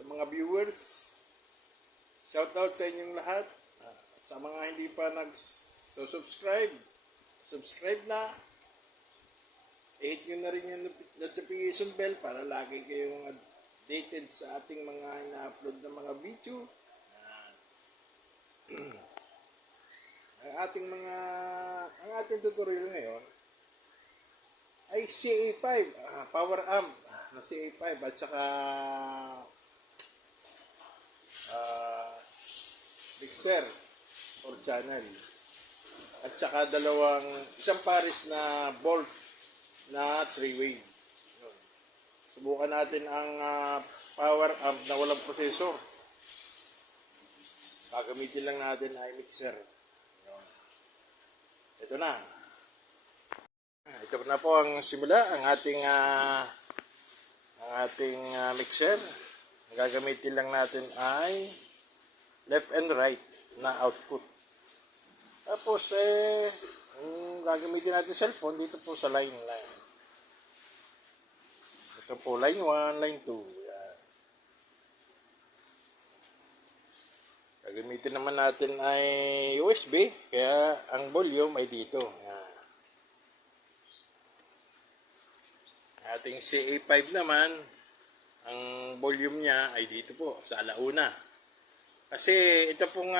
sa mga viewers. Shoutout sa inyong lahat. At sa mga hindi pa nag-subscribe, subscribe na. I-hit nyo na rin yung notification bell para lagi kayong updated sa ating mga ina-upload na mga video. Ang ating tutorial ngayon ay CA5, power amp na CA5 at saka mixer or channel at saka isang pares na bolt na 3-way. Subukan natin ang power amp na walang processor. Gagamitin lang natin ay mixer. Ito na. Ito na po ang simula ang ating mixer. Ang gagamitin lang natin ay left and right na output. Tapos gagamitin natin cellphone dito po sa line. Ito po line 1, line 2. Gagamitin naman natin ay USB, kaya ang volume ay dito. Yan. Ating CA5 naman, ang volume niya ay dito po sa alauna. Kasi ito pong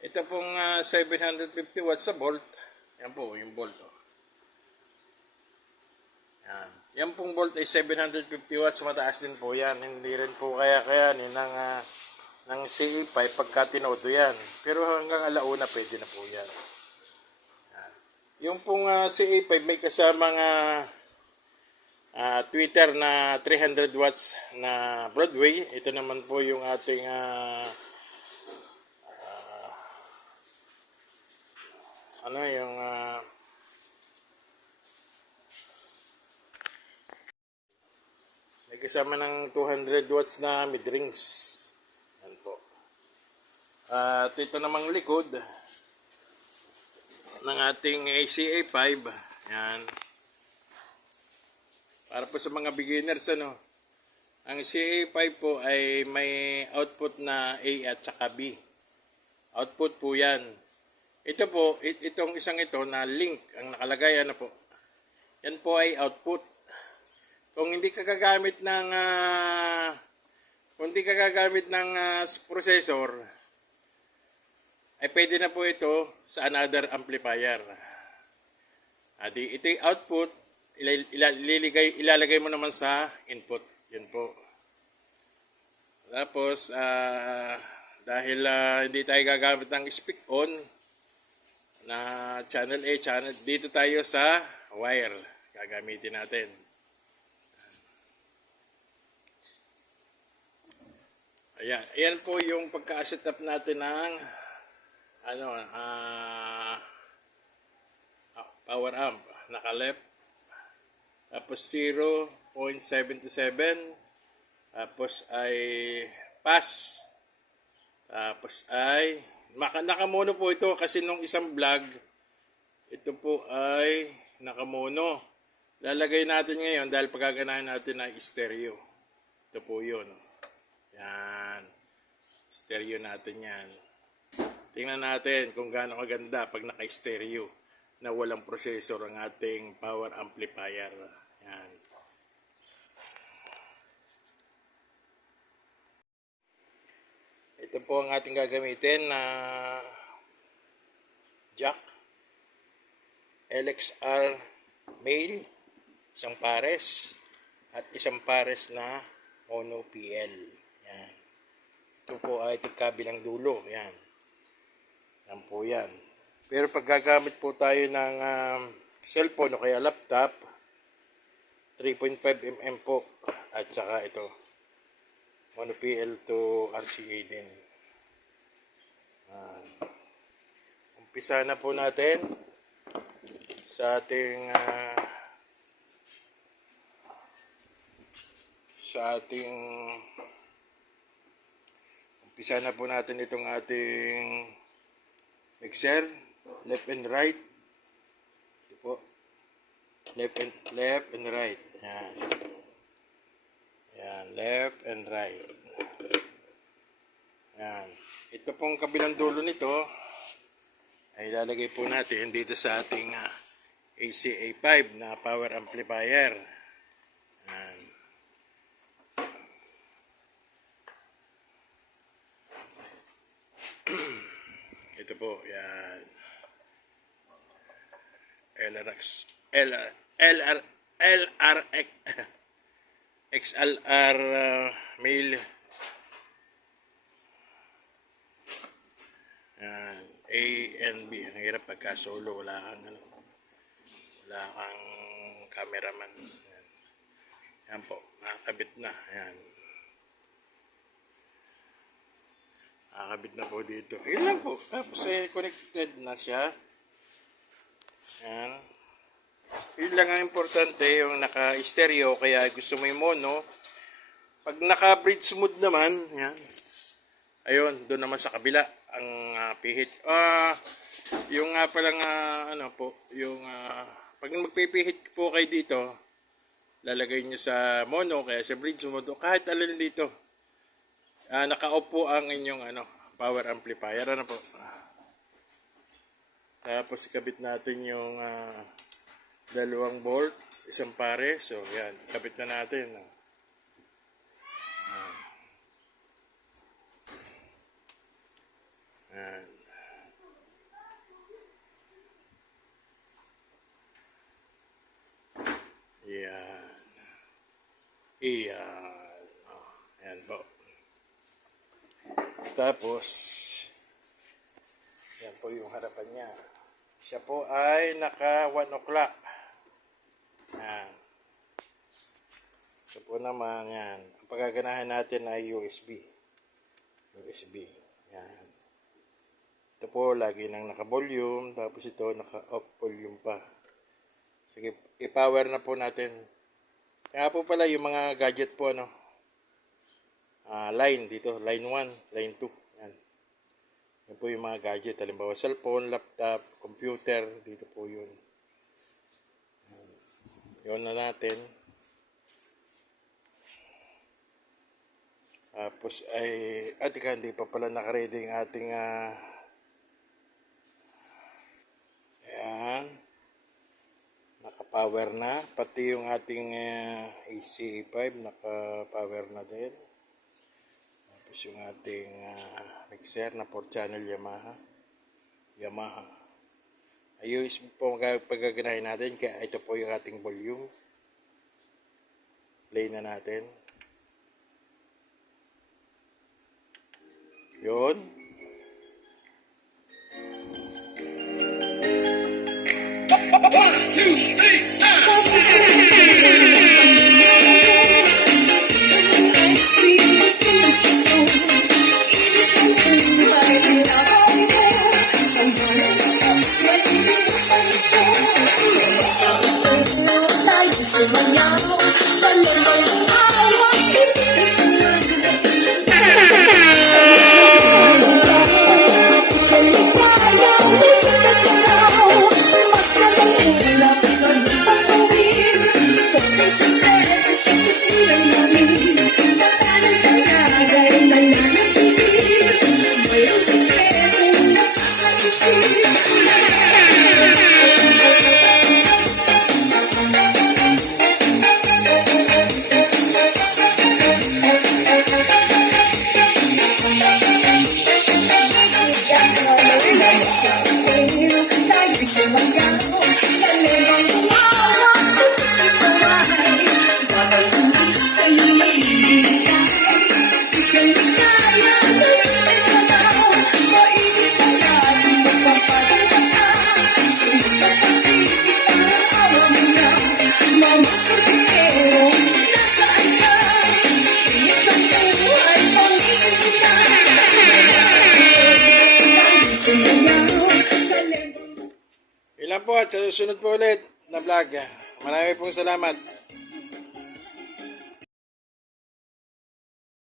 750 watts sa volt. Yan po yung volt. Yan. Yan pong volt ay 750 watts, mataas din po yan. Hindi rin po kaya ng CA5 pagka tinodo yan. Pero hanggang alauna pwede na po yan. Yung pong CA5 may kasamang tweeter na 300 watts na Broadway. Ito naman po yung ating may kasama ng 200 watts na mid-rings. At ito namang likod ng ating CA5. Yan. Para po sa mga beginners, ang CA5 po ay may output na A at saka B. Output po yan. Ito po, itong isang ito na link ang nakalagay, po. Yan po ay output. Kung hindi ka gagamit ng processor, ay pwede na po ito sa another amplifier. Ito yung output, ilalagay mo naman sa input. Yan po. Tapos, dahil hindi tayo gagamit ng speak on na channel A, dito tayo sa wire. Gagamitin natin. Ayan po yung pagka-set up natin ng power amp. Naka-left. Tapos 0.77. Tapos ay pass. Tapos ay nakamono po ito kasi nung isang vlog ito po ay nakamono. Lalagay natin ngayon dahil pagkaganahan natin ay stereo. Ito po yun. Yan. Stereo natin yan. Tingnan natin kung gaano kaganda pag naka-stereo na walang processor ang ating power amplifier. Yan. Ito po ang ating gagamitin na jack. LXR male, isang pares, at isang pares na mono PL. Yan. Ito po ay tigkabilang dulo. Yan. Yan po yan. Pero pag gagamit po tayo ng cellphone o kaya laptop, 3.5mm po. At saka ito, mono PL to RCA din. Umpisa na po natin sa ating umpisa na po natin itong ating mixer, left and right. Ito po. Left and right. Yan. Yan, left and right. Yan. Ito pong kabilang dulo nito ay ilalagay po natin dito sa ating ACA5 na power amplifier. Yan. Ito po, yan. LRX XLR male. Yan. A and B. Ang hirap pagka solo, wala kang cameraman. Yan. Yan po, nakakabit na. Yan. Nakakabit na po dito. Yun lang po. Tapos connected na siya. Yan. Yun lang ang importante, yung naka-stereo, kaya gusto mo yung mono. Pag naka-bridge mode naman, yan. Ayun, doon naman sa kabila, ang pihit. Yung palang, yung, pag magpipihit po kayo dito, lalagay nyo sa mono, kaya sa bridge mode, kahit alin dito. Naka-off po ang inyong power amplifier. Ano po? Tapos ikabit natin yung dalawang bolt, isang pare. So yan, ikabit na natin. Yan. Yan. Iyan. Yan po. Tapos, yan po yung harapan niya. Siya po ay naka 1 o'clock. Yan. Ito po naman, yan. Ang pagaganahan natin ay USB. Yan. Ito po, lagi nang naka-volume. Tapos ito, naka-off volume pa. Sige, i-power na po natin. Kaya po pala yung mga gadget po, line dito, line 1, line 2. Yan. Yan po yung mga gadget. Halimbawa, cellphone, laptop, computer. Dito po yun. Yun na natin. Tapos ay, hindi pa pala nakaready ang ating ayan. Naka-power na. Pati yung ating AC5 naka-power na din. Tapos yung ating mixer na 4-channel Yamaha. Ayos po pagaganahin natin. Kaya ito po yung ating volume. Play na natin. Yun. Ilan po at sa susunod po ulit na vlog. Marami pong salamat.